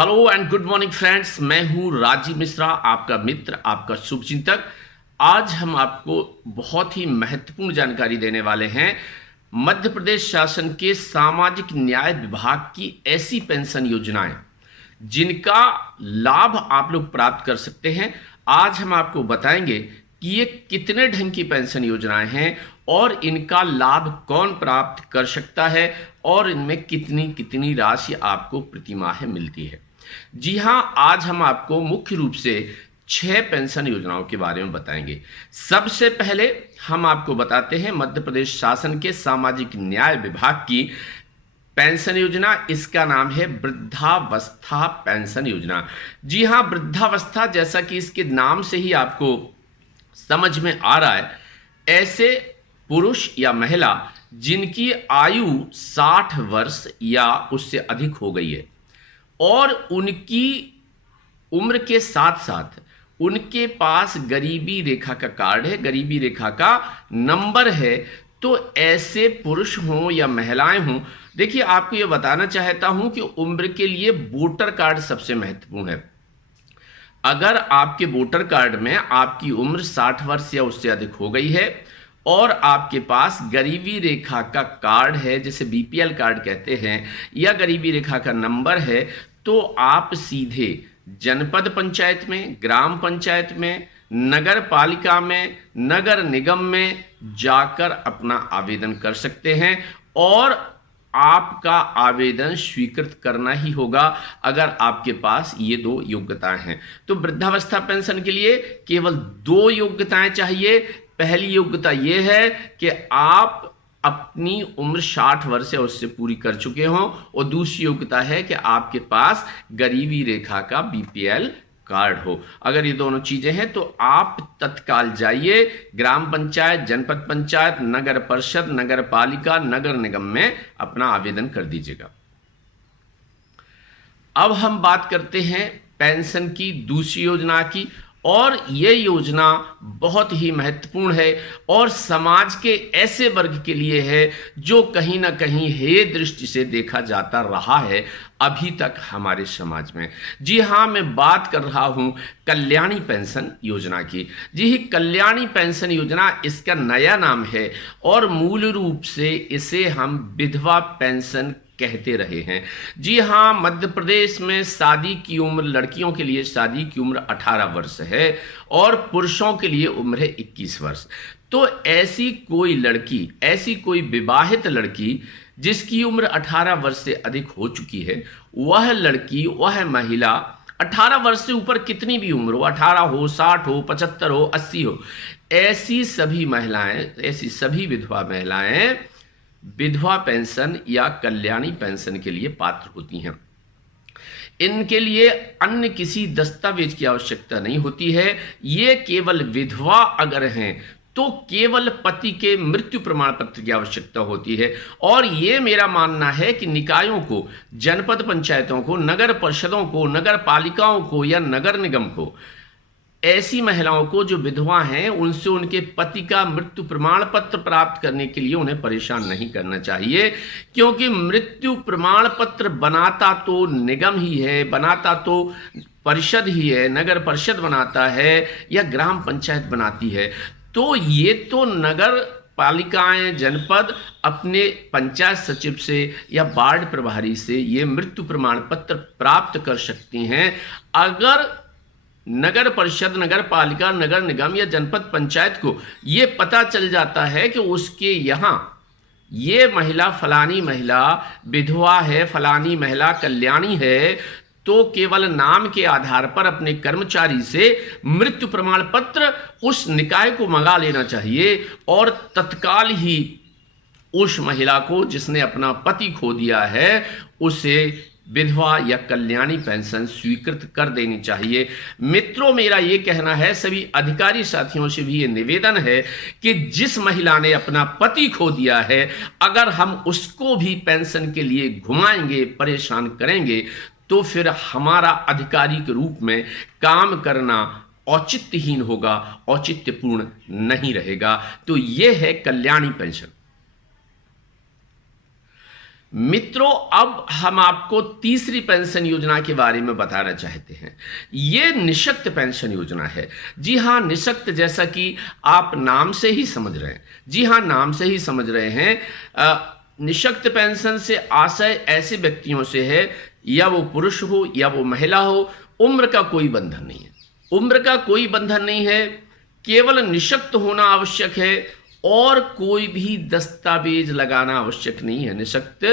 Hello and good morning friends, मैं हूं राजीव मिश्रा, आपका मित्र, आपका शुभचिंतक। आज हम आपको बहुत ही महत्वपूर्ण जानकारी देने वाले हैं मध्य प्रदेश शासन के सामाजिक न्याय विभाग की ऐसी पेंशन योजनाएं जिनका लाभ आप लोग प्राप्त कर सकते हैं। आज हम आपको बताएंगे कि ये कितने ढंग की पेंशन योजनाएं हैं और इनका लाभ कौन प्राप्त कर सकता है और इनमें कितनी कितनी राशि आपको प्रति माह मिलती है। जी हां, आज हम आपको मुख्य रूप से 6 पेंशन योजनाओं के बारे में बताएंगे। सबसे पहले हम आपको बताते हैं मध्य प्रदेश शासन के सामाजिक न्याय विभाग की पेंशन योजना। इसका नाम है वृद्धावस्था पेंशन योजना। जी हां, वृद्धावस्था, जैसा कि इसके नाम से ही आपको समझ में आ रहा है, ऐसे पुरुष या महिला जिनकी आयु 60 वर्ष या उससे अधिक हो गई है और उनकी उम्र के साथ साथ उनके पास गरीबी रेखा का कार्ड है, गरीबी रेखा का नंबर है, तो ऐसे पुरुष हों या महिलाएं हों। देखिए, आपको ये बताना चाहता हूं कि उम्र के लिए वोटर कार्ड सबसे महत्वपूर्ण है। अगर आपके वोटर कार्ड में आपकी उम्र 60 वर्ष या उससे अधिक हो गई है और आपके पास गरीबी रेखा का कार्ड है, जिसे बीपीएल कार्ड कहते हैं, या गरीबी रेखा का नंबर है, तो आप सीधे जनपद पंचायत में, ग्राम पंचायत में, नगर पालिका में, नगर निगम में जाकर अपना आवेदन कर सकते हैं और आपका आवेदन स्वीकृत करना ही होगा अगर आपके पास ये 2 योग्यताएं हैं। तो वृद्धावस्था पेंशन के लिए केवल 2 योग्यताएं चाहिए। पहली योग्यता यह है कि आप अपनी उम्र 60 वर्ष या उससे पूरी कर चुके हों, और दूसरी योग्यता है कि आपके पास गरीबी रेखा का बीपीएल कार्ड हो। अगर ये दोनों चीजें हैं तो आप तत्काल जाइए ग्राम पंचायत, जनपद पंचायत, नगर परिषद, नगर पालिका, नगर निगम में अपना आवेदन कर दीजिएगा। अब हम बात करते हैं पेंशन की दूसरी योजना की, और ये योजना बहुत ही महत्वपूर्ण है और समाज के ऐसे वर्ग के लिए है जो कहीं ना कहीं हेय दृष्टि से देखा जाता रहा है अभी तक हमारे समाज में। जी हाँ, मैं बात कर रहा हूं कल्याणी पेंशन योजना की। जी, कल्याणी पेंशन योजना इसका नया नाम है और मूल रूप से इसे हम विधवा पेंशन कहते रहे हैं। जी हाँ, मध्य प्रदेश में शादी की उम्र, लड़कियों के लिए शादी की उम्र 18 वर्ष है और पुरुषों के लिए उम्र है 21 वर्ष। तो ऐसी कोई लड़की, ऐसी कोई विवाहित लड़की जिसकी उम्र 18 वर्ष से अधिक हो चुकी है, वह लड़की, वह महिला 18 वर्ष से ऊपर कितनी भी उम्र हो, 18 हो, 60 हो, 75 हो, 80 हो, ऐसी सभी महिलाएं, ऐसी सभी विधवा महिलाएं विधवा पेंशन या कल्याणी पेंशन के लिए पात्र होती हैं। इनके लिए अन्य किसी दस्तावेज की आवश्यकता नहीं होती है। ये केवल विधवा अगर हैं तो केवल पति के मृत्यु प्रमाण पत्र की आवश्यकता होती है। और ये मेरा मानना है कि निकायों को, जनपद पंचायतों को, नगर परिषदों को, नगर पालिकाओं को या नगर निगम को ऐसी महिलाओं को जो विधवा हैं उनसे उनके पति का मृत्यु प्रमाण पत्र प्राप्त करने के लिए उन्हें परेशान नहीं करना चाहिए, क्योंकि मृत्यु प्रमाण पत्र बनाता तो निगम ही है, बनाता तो परिषद ही है, नगर परिषद बनाता है या ग्राम पंचायत बनाती है। तो ये तो नगर पालिकाएं, जनपद अपने पंचायत सचिव से या वार्ड प्रभारी से ये मृत्यु प्रमाण पत्र प्राप्त कर सकती हैं। अगर नगर परिषद, नगर पालिका, नगर निगम या जनपद पंचायत को ये पता चल जाता है कि उसके यहाँ ये महिला, फलानी महिला विधवा है, फलानी महिला कल्याणी है, तो केवल नाम के आधार पर अपने कर्मचारी से मृत्यु प्रमाण पत्र उस निकाय को मंगा लेना चाहिए और तत्काल ही उस महिला को, जिसने अपना पति खो दिया है, उसे विधवा या कल्याणी पेंशन स्वीकृत कर देनी चाहिए। मित्रों, मेरा ये कहना है, सभी अधिकारी साथियों से भी ये निवेदन है कि जिस महिला ने अपना पति खो दिया है, अगर हम उसको भी पेंशन के लिए घुमाएंगे, परेशान करेंगे, तो फिर हमारा अधिकारी के रूप में काम करना औचित्यहीन होगा, औचित्यपूर्ण नहीं रहेगा। तो ये है कल्याणी पेंशन। मित्रों, अब हम आपको तीसरी पेंशन योजना के बारे में बताना चाहते हैं। ये निःशक्त पेंशन योजना है। जी हाँ, निःशक्त, जैसा कि आप नाम से ही समझ रहे हैं। जी हाँ, नाम से ही समझ रहे हैं। निःशक्त पेंशन से आशय ऐसे व्यक्तियों से है, या वो पुरुष हो या वो महिला हो, उम्र का कोई बंधन नहीं है। उम्र का कोई बंधन नहीं है, केवल निःशक्त होना आवश्यक है और कोई भी दस्तावेज लगाना आवश्यक नहीं है। निःशक्त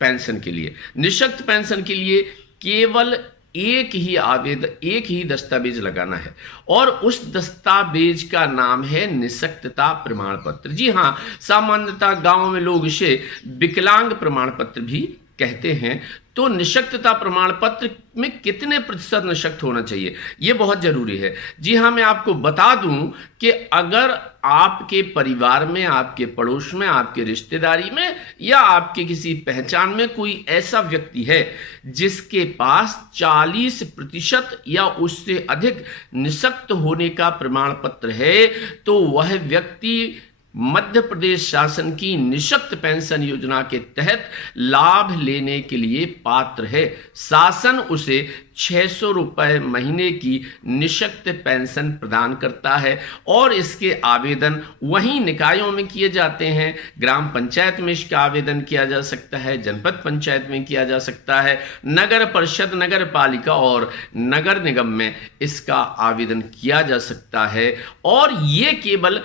पेंशन के लिए, निःशक्त पेंशन के लिए केवल एक ही दस्तावेज लगाना है, और उस दस्तावेज का नाम है निःशक्तता प्रमाण पत्र। जी हाँ, सामान्यतः गांव में लोग इसे विकलांग प्रमाण पत्र भी कहते हैं। तो निःशक्तता प्रमाण पत्र में कितने प्रतिशत निःशक्त होना चाहिए, यह बहुत जरूरी है। जी हाँ, मैं आपको बता दूं कि अगर आपके परिवार में, आपके पड़ोस में, आपके रिश्तेदारी में या आपके किसी पहचान में कोई ऐसा व्यक्ति है जिसके पास 40% या उससे अधिक निःशक्त होने का प्रमाण पत्र है, तो वह व्यक्ति मध्य प्रदेश शासन की निःशक्त पेंशन योजना के तहत लाभ लेने के लिए पात्र है। शासन उसे 600 रुपये महीने की निःशक्त पेंशन प्रदान करता है, और इसके आवेदन वहीं निकायों में किए जाते हैं। ग्राम पंचायत में इसका आवेदन किया जा सकता है, जनपद पंचायत में किया जा सकता है, नगर परिषद, नगर पालिका और नगर निगम में इसका आवेदन किया जा सकता है। और ये केवल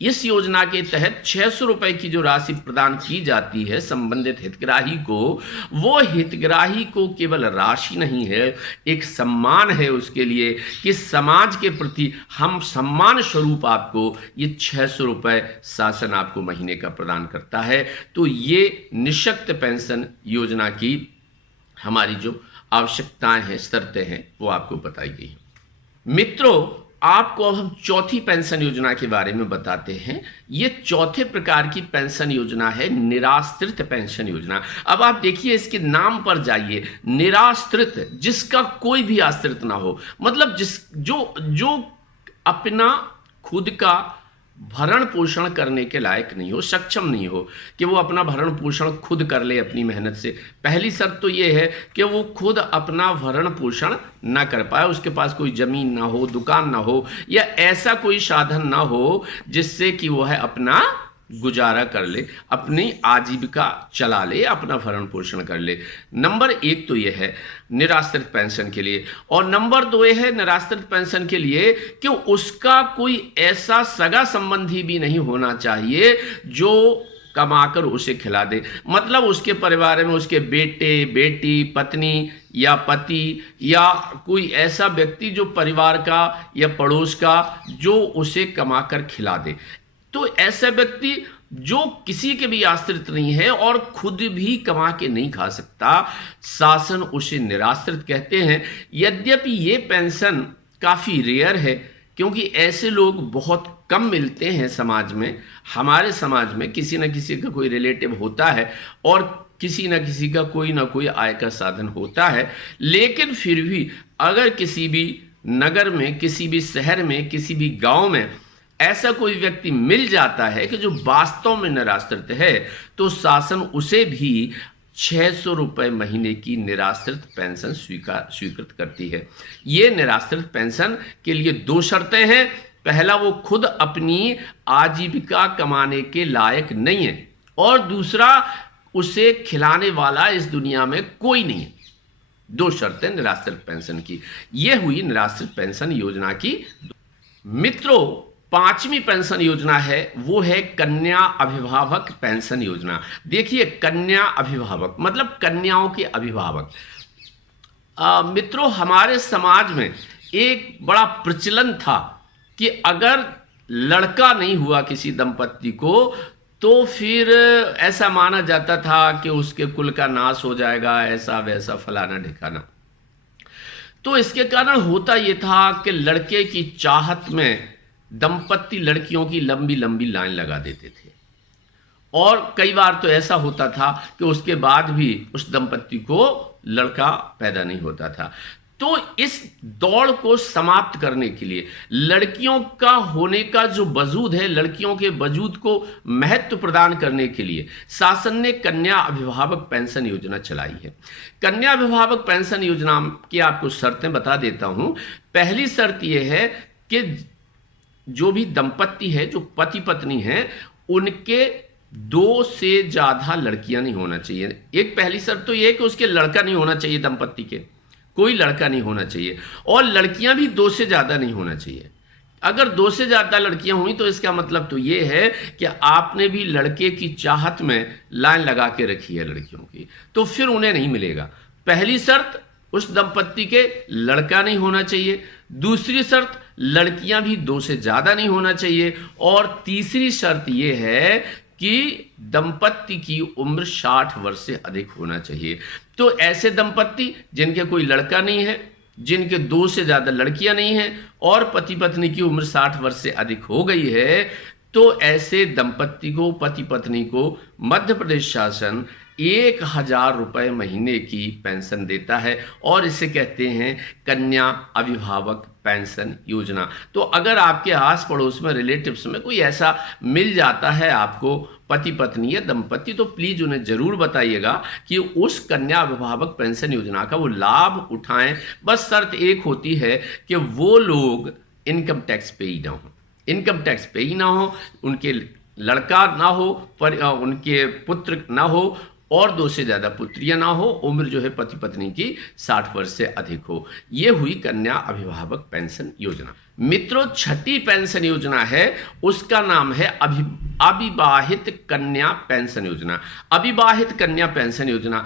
इस योजना के तहत 600 रुपए की जो राशि प्रदान की जाती है संबंधित हितग्राही को, वो हितग्राही को केवल राशि नहीं है, एक सम्मान है उसके लिए कि समाज के प्रति हम सम्मान स्वरूप आपको ये 600 रुपए शासन आपको महीने का प्रदान करता है। तो ये निःशक्त पेंशन योजना की हमारी जो आवश्यकताएं हैं, शर्तें हैं, वो आपको बताई गई हैं। मित्रों, आपको अब हम चौथी पेंशन योजना के बारे में बताते हैं। ये चौथे प्रकार की पेंशन योजना है निराश्रित पेंशन योजना। अब आप देखिए, इसके नाम पर जाइए, निराश्रित, जिसका कोई भी आश्रित ना हो, मतलब जो अपना खुद का भरण पोषण करने के लायक नहीं हो, सक्षम नहीं हो कि वो अपना भरण पोषण खुद कर ले अपनी मेहनत से। पहली शर्त तो ये है कि वो खुद अपना भरण पोषण ना कर पाए, उसके पास कोई जमीन ना हो, दुकान ना हो, या ऐसा कोई साधन ना हो जिससे कि वो है अपना गुजारा कर ले, अपनी आजीविका चला ले, अपना भरण पोषण कर ले। नंबर 1 तो यह है निराश्रित पेंशन के लिए, और नंबर 2 यह है निराश्रित पेंशन के लिए कि उसका कोई ऐसा सगा संबंधी भी नहीं होना चाहिए जो कमाकर उसे खिला दे। मतलब उसके परिवार में उसके बेटे, बेटी, पत्नी या पति या कोई ऐसा व्यक्ति जो परिवार का या पड़ोस का जो उसे कमाकर खिला दे। तो ऐसा व्यक्ति जो किसी के भी आश्रित नहीं है और खुद भी कमा के नहीं खा सकता, शासन उसे निराश्रित कहते हैं। यद्यपि ये पेंशन काफ़ी रेयर है, क्योंकि ऐसे लोग बहुत कम मिलते हैं समाज में। हमारे समाज में किसी न किसी का कोई रिलेटिव होता है और किसी न किसी का कोई ना कोई आय का साधन होता है। लेकिन फिर भी अगर किसी भी नगर में, किसी भी शहर में, किसी भी गांव में ऐसा कोई व्यक्ति मिल जाता है कि जो वास्तव में निराश्रित है, तो शासन उसे भी 600 रुपये महीने की निराश्रित पेंशन स्वीकृत करती है। ये निराश्रित पेंशन के लिए 2 शर्तें हैं। पहला, वो खुद अपनी आजीविका कमाने के लायक नहीं है, और दूसरा, उसे खिलाने वाला इस दुनिया में कोई नहीं है। 2 शर्तें निराश्रित पेंशन की। ये हुई निराश्रित पेंशन योजना की। मित्रों, 5वीं पेंशन योजना है, वो है कन्या अभिभावक पेंशन योजना। देखिए, कन्या अभिभावक मतलब कन्याओं के अभिभावक। मित्रों, हमारे समाज में एक बड़ा प्रचलन था कि अगर लड़का नहीं हुआ किसी दंपत्ति को, तो फिर ऐसा माना जाता था कि उसके कुल का नाश हो जाएगा, ऐसा वैसा फलाना ढिकाना। तो इसके कारण होता यह था कि लड़के की चाहत में दंपत्ति लड़कियों की लंबी लंबी लाइन लगा देते थे, और कई बार तो ऐसा होता था कि उसके बाद भी उस दंपत्ति को लड़का पैदा नहीं होता था। तो इस दौड़ को समाप्त करने के लिए, लड़कियों का होने का जो वजूद है, लड़कियों के वजूद को महत्व प्रदान करने के लिए शासन ने कन्या अभिभावक पेंशन योजना चलाई है। कन्या अभिभावक पेंशन योजना की आपको शर्तें बता देता हूं। पहली शर्त यह है कि जो भी दंपत्ति है, जो पति पत्नी हैं, उनके 2 से ज्यादा लड़कियां नहीं होना चाहिए। एक पहली शर्त तो यह है कि उसके लड़का नहीं होना चाहिए, दंपत्ति के कोई लड़का नहीं होना चाहिए, और लड़कियां भी 2 से ज्यादा नहीं होना चाहिए। अगर 2 से ज्यादा लड़कियां हुई तो इसका मतलब तो ये है कि आपने भी लड़के की चाहत में लाइन लगा के रखी है लड़कियों की, तो फिर उन्हें नहीं मिलेगा। पहली शर्त, उस दंपत्ति के लड़का नहीं होना चाहिए। दूसरी शर्त, लड़कियां भी 2 से ज्यादा नहीं होना चाहिए। और तीसरी शर्त यह है कि दंपत्ति की उम्र 60 वर्ष से अधिक होना चाहिए। तो ऐसे दंपत्ति जिनके कोई लड़का नहीं है, जिनके 2 से ज्यादा लड़कियां नहीं हैं, और पति पत्नी की उम्र 60 वर्ष से अधिक हो गई है, तो ऐसे दंपत्ति को, पति पत्नी को मध्य प्रदेश शासन 1000 रुपये महीने की पेंशन देता है, और इसे कहते हैं कन्या अभिभावक पेंशन योजना। तो अगर आपके आस पड़ोस में, रिलेटिव्स में कोई ऐसा मिल जाता है आपको, पति पत्नी या दंपत्ति, तो प्लीज उन्हें जरूर बताइएगा कि उस कन्या अभिभावक पेंशन योजना का वो लाभ उठाएं। बस शर्त एक होती है कि वो लोग इनकम टैक्स पे ही ना हो, इनकम टैक्स पे ही ना हो, उनके लड़का ना हो, पर उनके पुत्र ना हो, और 2 से ज्यादा पुत्रियां ना हो, उम्र जो है पति पत्नी की 60 वर्ष से अधिक हो। यह हुई कन्या अभिभावक पेंशन योजना। मित्रों, छठी पेंशन योजना है, उसका नाम है अविवाहित कन्या पेंशन योजना। अविवाहित कन्या पेंशन योजना,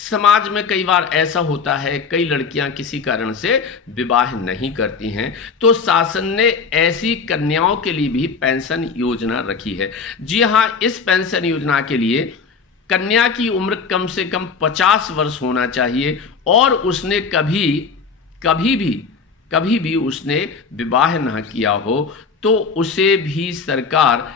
समाज में कई बार ऐसा होता है, कई लड़कियां किसी कारण से विवाह नहीं करती हैं, तो शासन ने ऐसी कन्याओं के लिए भी पेंशन योजना रखी है। जी हां, इस पेंशन योजना के लिए कन्या की उम्र कम से कम 50 वर्ष होना चाहिए, और उसने कभी भी उसने विवाह ना किया हो, तो उसे भी सरकार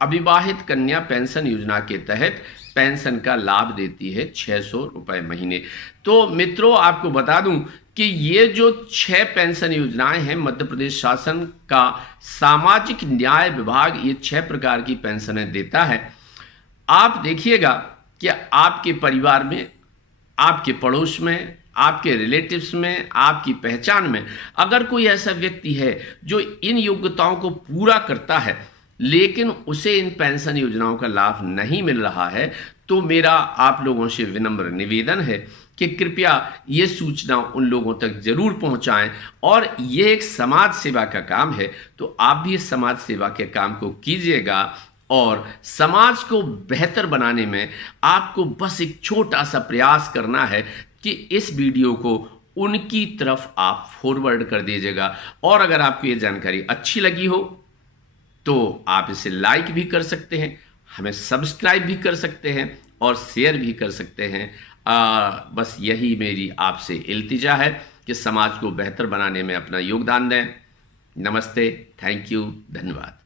अविवाहित कन्या पेंशन योजना के तहत पेंशन का लाभ देती है, 600 रुपये महीने। तो मित्रों, आपको बता दूं कि ये जो 6 पेंशन योजनाएं हैं, मध्य प्रदेश शासन का सामाजिक न्याय विभाग ये 6 प्रकार की पेंशनें देता है। आप देखिएगा कि आपके परिवार में, आपके पड़ोस में, आपके रिलेटिव्स में, आपकी पहचान में अगर कोई ऐसा व्यक्ति है जो इन योग्यताओं को पूरा करता है, लेकिन उसे इन पेंशन योजनाओं का लाभ नहीं मिल रहा है, तो मेरा आप लोगों से विनम्र निवेदन है कि कृपया ये सूचना उन लोगों तक जरूर पहुंचाएं। और ये एक समाज सेवा का काम है, तो आप भी इस समाज सेवा के काम को कीजिएगा, और समाज को बेहतर बनाने में आपको बस एक छोटा सा प्रयास करना है कि इस वीडियो को उनकी तरफ आप फॉरवर्ड कर दीजिएगा। और अगर आपको ये जानकारी अच्छी लगी हो तो आप इसे लाइक भी कर सकते हैं, हमें सब्सक्राइब भी कर सकते हैं, और शेयर भी कर सकते हैं। बस यही मेरी आपसे इल्तिजा है कि समाज को बेहतर बनाने में अपना योगदान दें। नमस्ते, थैंक यू, धन्यवाद।